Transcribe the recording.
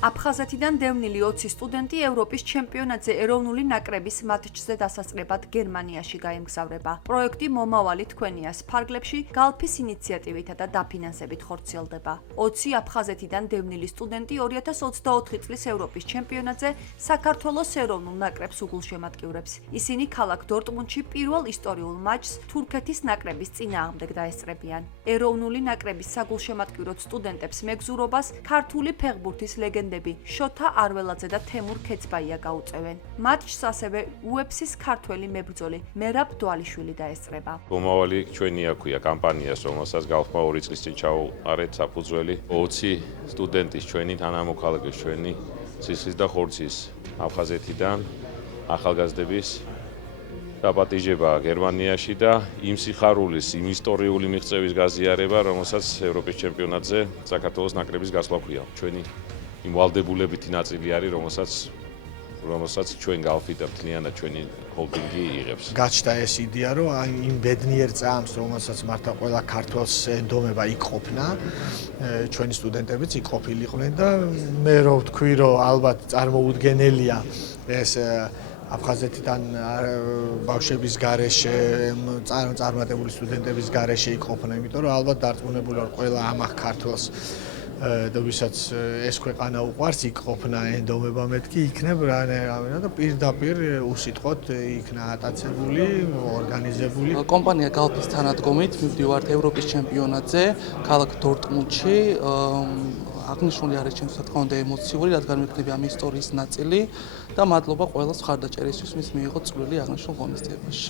აფხაზეთიდან დევნილი 20 სტუდენტი ევროპის ჩემპიონატზე ეროვნული ნაკრების მატჩზე დასასწრებად გერმანიაში გაემგზავრება. პროექტი მომავალი თქვენია ფარგლებში გალფის ინიციატივითა და დაფინანსებით ხორციელდება. 20 აფხაზეთიდან დევნილი სტუდენტი 2024 წლის ევროპის ჩემპიონატზე საქართველოს ეროვნულ ნაკრებს უგულშემატკივრებს. ისინი ქალაქ დორტმუნდში პირველ ისტორიულ მატჩს თურქეთის ნაკრების წინააღმდეგ დაესწრებიან. ეროვნული ნაკრების საგულშემატკივროდ სტუდენტებს მეგზურობას ქართული ფეხბურთის ლეგენდები შოთა არველაძე და თემურ ქეცბაია გაუწევენ. მატჩს ასევე UFC-ს ქართველი მებრძოლი მერაბ დვალიშვილი დაესწრება. მომავალი ჩვენი აქვია კამპანიას, რომელსაც გალფმა 2 წლის წინ ჩაუყარეთ საფუძველი. 20 სტუდენტის ჩვენი თანამოქალაქის ჩვენი ციხის და ხორცის აფხაზეთიდან ახალგაზრდების დაპატიჟება გერმანიაში და იმ სიხარულის, იმ ისტორიული მიღწევის გაზიარება, რომელსაც ევროპის ჩემპიონატზე საქართველოს ნაკრების გასვლა ქვია. ჩვენი იმ ვალდებულებითი ნაწილი არის, რომელსაც ჩვენ გალფი და მთლიანად ჩვენი ჰოლდინგი იღებს. გაჩნდა ეს იდეა, რომ იმ ბედნიერ წამს, რომელსაც მართა ყველა ქართველს ენდომება იქ ყოფნა, ჩვენი სტუდენტებიც იქ ყოფილიყვნენ და მე რო ვთქვი, რომ ალბათ წარმოუდგენელია ეს აფხაზეთიდან ბავშვების გარეშე, წარმატებული სტუდენტების გარეშე იქ ყოფნა, იმიტომ რომ ალბათ დარწმუნებული ვარ ყველა ამახ ქართველს და ვისაც ეს ქვეყანა უყვარს იქ ყოფნა ენდომება მეთქი იქნებ რამენა და პირდაპირ უსიტყვოდ იქნა ატაცებული, ორგანიზებული. კომპანია გალფის თანადგომით მივდივართ ევროპის ჩემპიონატზე ქალაქ დორტმუნდში. აღნიშნული არის ჩემთვის რა თქმა უნდა ემოციური, რადგან მექნები ამ ისტორიის ნაწილი და მადლობა ყველას მხარდაჭერისთვის, ვინც მიიღო წვლილი აღნიშნულ ღონისძიებაში.